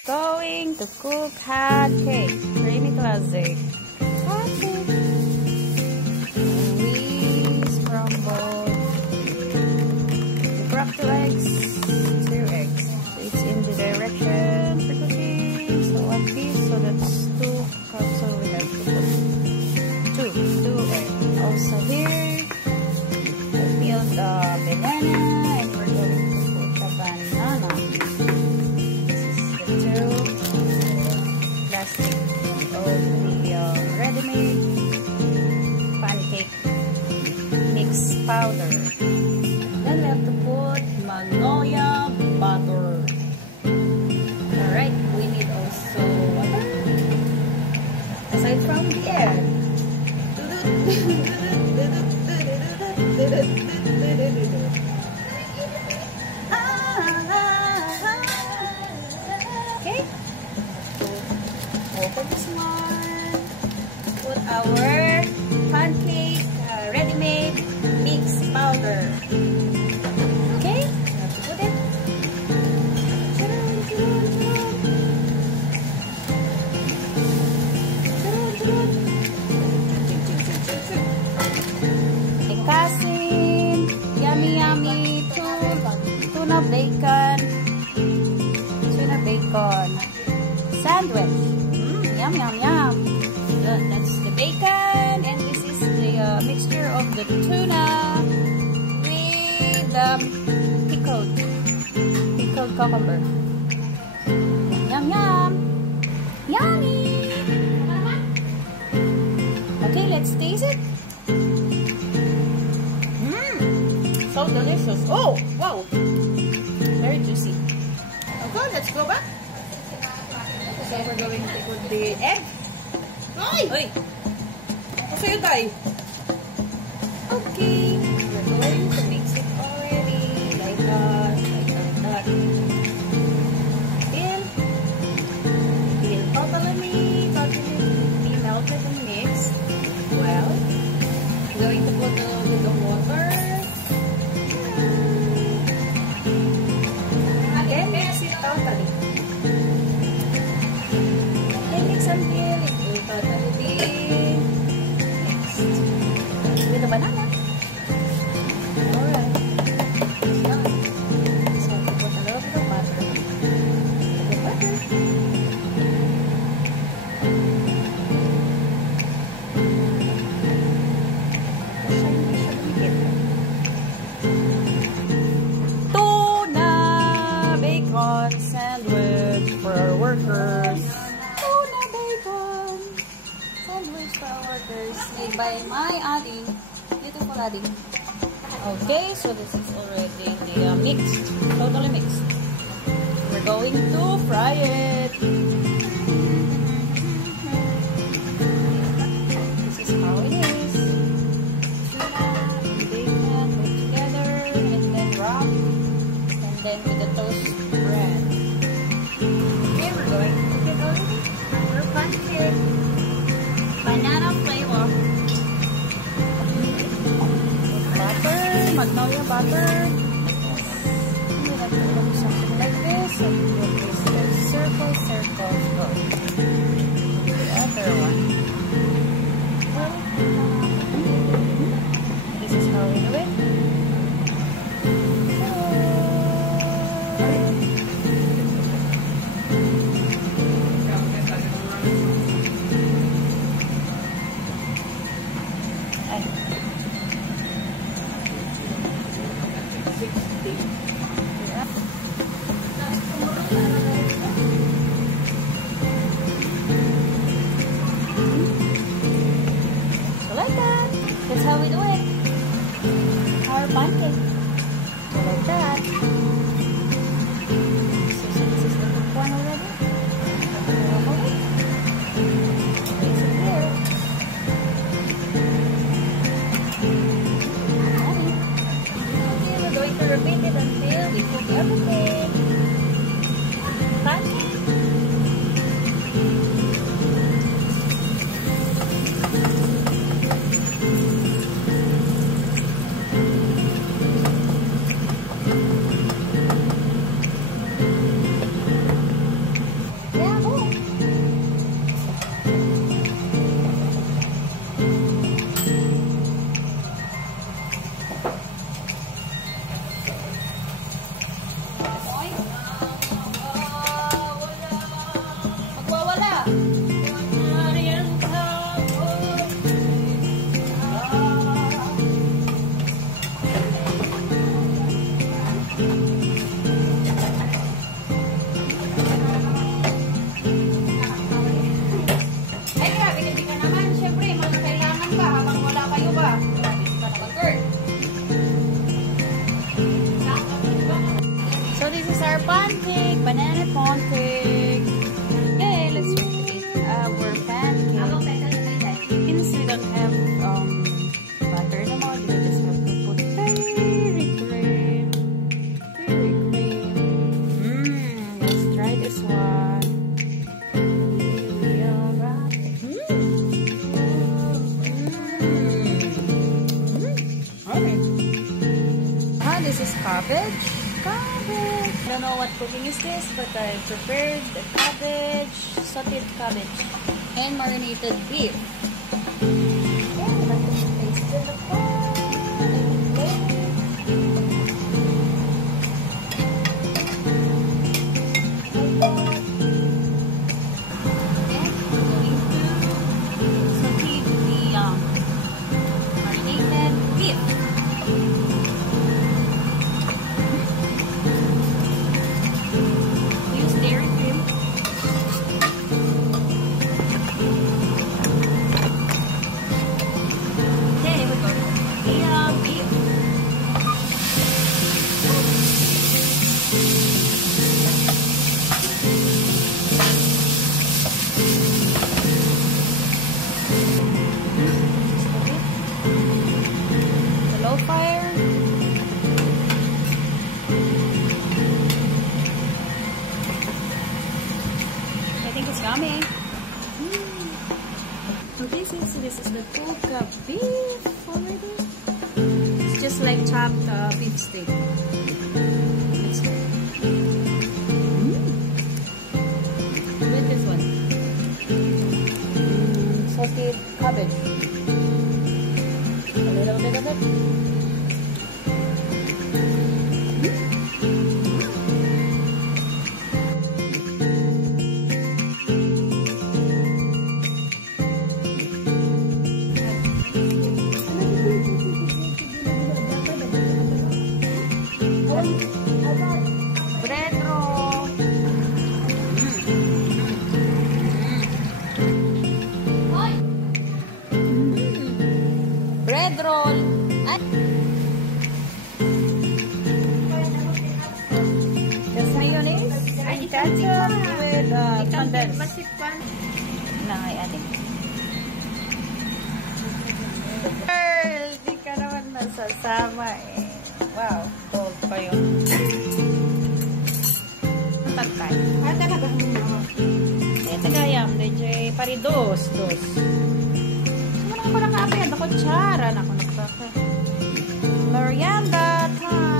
Going to cook hot cake, creamy classic. Hot cake. We scramble the cracked 2 eggs. It's in the direction for cooking. So 1 piece, so that's 2 cups. So we have to put 2 eggs. Also here, I peeled the banana and we're going to put the banana. Plastic of the ready-made pancake mix powder. Then we have to put magnolia butter. Alright, we need also water aside from the egg. Okay. Open this one. Put our pancake ready-made mix powder. Okay, have to put it. Ikasin, yummy tuna bacon sandwich. Yum, yum, yum. That's the bacon, and this is the mixture of the tuna with the pickled cucumber. Yum, yum. Yummy! Okay, let's taste it. So delicious. Oh, wow. Very juicy. Okay, let's go back. So we're going to put the egg. Ay! Ay! Kasi yun tayo. Okay. We're going to mix it already. Like that. Till totally be melted and mixed. Well, we're going to put a little bit of water. And then mix it totally. And mix until it will totally be mixed with the banana. Alright. So we put a little bit of butter. Tuna bacon sandwich for our workers. Tuna bacon sandwich for our workers made by my adding, beautiful adding. Okay, so this is already the mixed, totally mixed. We're going to fry it. This is how it is. Tuna and bacon put together and then wrap, and then with the toast bread. Okay, we're going to cook it already. Our pancake, banana flavor. Butter, magnolia butter. We have to do something like this and put this circle go. The other one. This is how we do it. cabbage. Cabbage. I don't know what cooking is this, but I prepared the cabbage, sauteed cabbage, and marinated beef. Okay, let's paste in the pot. Fire. I think it's yummy. So this is the cooked beef already. It's just like chopped beef steak. With this one, sauteed cabbage. A little bit of it. Bread roll. Bread roll. Just mayonnaise and ketchup with condensed. Na ay ating. Girl, di ka naman masasama eh. Wow, cold pa yun. Tagkay. Ah, talaga. Tagayam, DJ, paridos, dos. Sumana ko lang kape, ako tsara na ako nakaka. Merienda time.